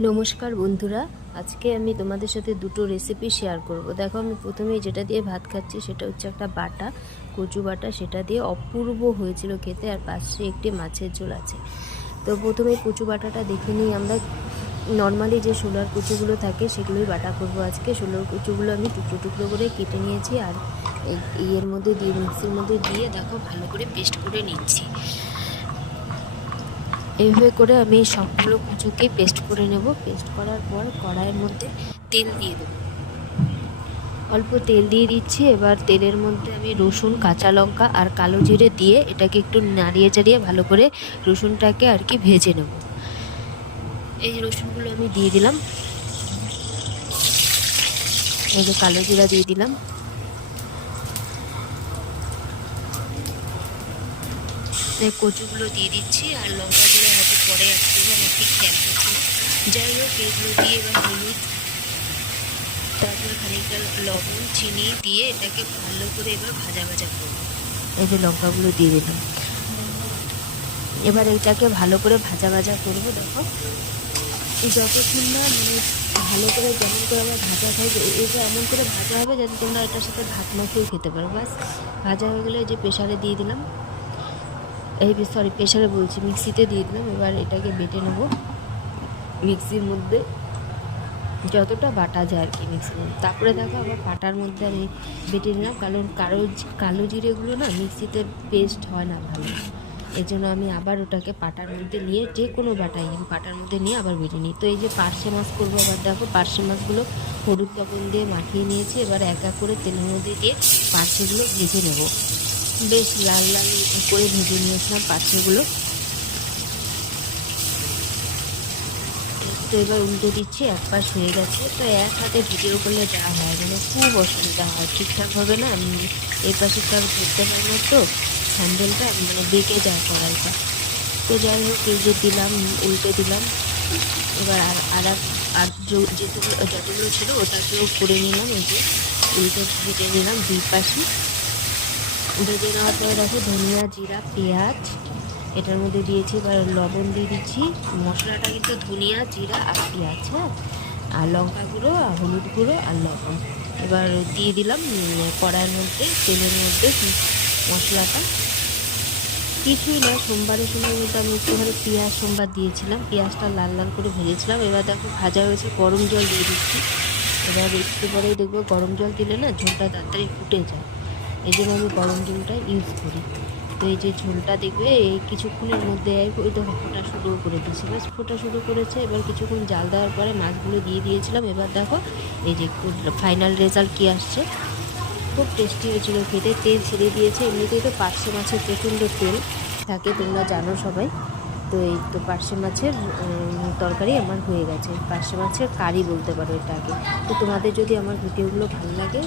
নমস্কার বন্ধুরা, আজকে আমি তোমাদের সাথে দুটো রেসিপি শেয়ার করব। দেখো, আমি প্রথমেই যেটা দিয়ে ভাত খাচ্ছি সেটা হচ্ছে একটা বাটা, কচু বাটা। সেটা দিয়ে অপূর্ব হয়েছিল খেতে, আর পাশে একটি মাছের ঝোল আছে। তো প্রথমে কচু বাটাটা দেখে নিই আমরা। নর্মালি যে শোলার কচুগুলো থাকে সেগুলোই বাটা করব আজকে। শোলার কচুগুলো আমি টুকরো টুকরো করে কেটে নিয়েছি, আর এর মধ্যে দিয়ে মিক্সির মধ্যে দিয়ে দেখো ভালো করে পেস্ট করে নিচ্ছি। এইভাবে করে আমি সবগুলো কচুকে পেস্ট করে নেব। পেস্ট করার পর কড়াইয়ের মধ্যে তেল দিয়ে দেবো। অল্প তেল দিয়ে দিচ্ছি। এবার তেলের মধ্যে আমি রসুন, কাঁচা লঙ্কা আর কালো জিরে দিয়ে এটাকে একটু নাড়িয়ে চাড়িয়ে ভালো করে রসুনটাকে আর কি ভেজে নেব। এই রসুনগুলো আমি দিয়ে দিলাম। এই যে কালো জিরা দিয়ে দিলাম। কচুগুলো দিয়ে দিচ্ছি, আর লঙ্কাগুলো হয়তো পরে আসতে আমার ঠিক খেয়াল করছি না। যাই হোক, এগুলো দিয়ে এবার হলুদ, তারপরে খানিকটা লবণ, চিনি দিয়ে এটাকে ভালো করে এবার ভাজা ভাজা করব। এই যে লঙ্কাগুলো দিয়ে দিলাম। এবার এটাকে ভালো করে ভাজা ভাজা করব। দেখো, যতক্ষণ না ভালো করে, যেমন করে আমরা ভাজা খাই, এটা এমন করে ভাজা হবে যাতে তোমরা এটার সাথে ভাত মাখিয়ে খেতে পারো। ব্যাস ভাজা হয়ে গেলে যে প্রেশারে দিয়ে দিলাম, প্রেশারে বলছি, মিক্সিতে দিয়ে দিলাম। এবার এটাকে বেটে নেব মিক্সির মধ্যে, যতটা বাটা যায় আর কি মিক্সির মধ্যে। তারপরে দেখো আবার পাটার মধ্যে আমি বেটে নিলাম, কারণ কালো জিরেগুলো না মিক্সিতে পেস্ট হয় না ভালো। এই জন্য আমি আবার ওটাকে পাটার মধ্যে নিয়ে, যে কোনো বাটাই আমি পাটার মধ্যে নিয়ে আবার বেটে নিই। তো এই যে পার্শে মাছ করবো, আবার দেখো পার্শে মাছগুলো হলুদ লবণ দিয়ে মাখিয়ে নিয়েছি। এবার এক এক করে তেলের মধ্যে দিয়ে পার্শেগুলো ভেজে নেব। বেশ লাল লাল করে ভেজে নিয়েছিলাম পার্শেগুলো। তো এবার উল্টে দিচ্ছি, এক পাশ হয়ে গেছে। তো এক হাতে ভিডিও করলে যা হয়, খুব অসুবিধা হয়, ঠিকঠাকভাবে না আমি এই পাশেটা ধরতে পারি না, তো হ্যান্ডেলটা বেঁকে যায় কড়াইটা। তো যাই হোক, এই যে দিলাম, উল্টে দিলাম। এবার যতগুলো ছিল ওটাকেও করে নিলাম। এই যে উল্টে ভেজে নিলাম দুই পাশে। ভেজে নেওয়ার পরে দেখো ধনিয়া, জিরা, পেঁয়াজ এটার মধ্যে দিয়েছি। এবার লবণ দিয়ে দিচ্ছি। মশলাটা কিন্তু ধনিয়া, জিরা আর পেঁয়াজ, হ্যাঁ, আর লঙ্কা গুঁড়ো আর হলুদ গুঁড়ো আর লবণ। এবার দিয়ে দিলাম কড়াইয়ের মধ্যে, তেলের মধ্যে মশলাটা। কিছুই না, সোমবারের সময় কিন্তু আমি একটুখানি পেঁয়াজ সোমবার দিয়েছিলাম, পেঁয়াজটা লাল লাল করে ভেজেছিলাম। এবার দেখো ভাজা হয়েছে, গরম জল দিয়ে দিচ্ছি। এবার একটু পরেই দেখবো গরম জল দিলে না ঝোলটা তাড়াতাড়ি ফুটে যায়, এই জন্য আমি গরম জলটা ইউজ করি। তো এই যে ঝোলটা দেখবে এই কিছুক্ষণের মধ্যে ওই দেখো ফোটা শুরু করে দিয়েছি, বেশ ফোটা শুরু করেছে। এবার কিছুক্ষণ জাল দেওয়ার পরে মাছগুলো দিয়ে দিয়েছিলাম। এবার দেখো এই যে ফাইনাল রেজাল্ট কী আসছে। খুব টেস্টি হয়েছিল খেতে, তেল ছেড়ে দিয়েছে। এমনিতেই তো পার্শে মাছের প্রচণ্ড তেল থাকে, তোমরা জানো সবাই। তো এই তো পার্শে মাছের তরকারি আমার হয়ে গেছে, পার্শে মাছের কারি বলতে পারো এটাকে। তো তোমাদের যদি আমার ভিডিওগুলো ভালো লাগে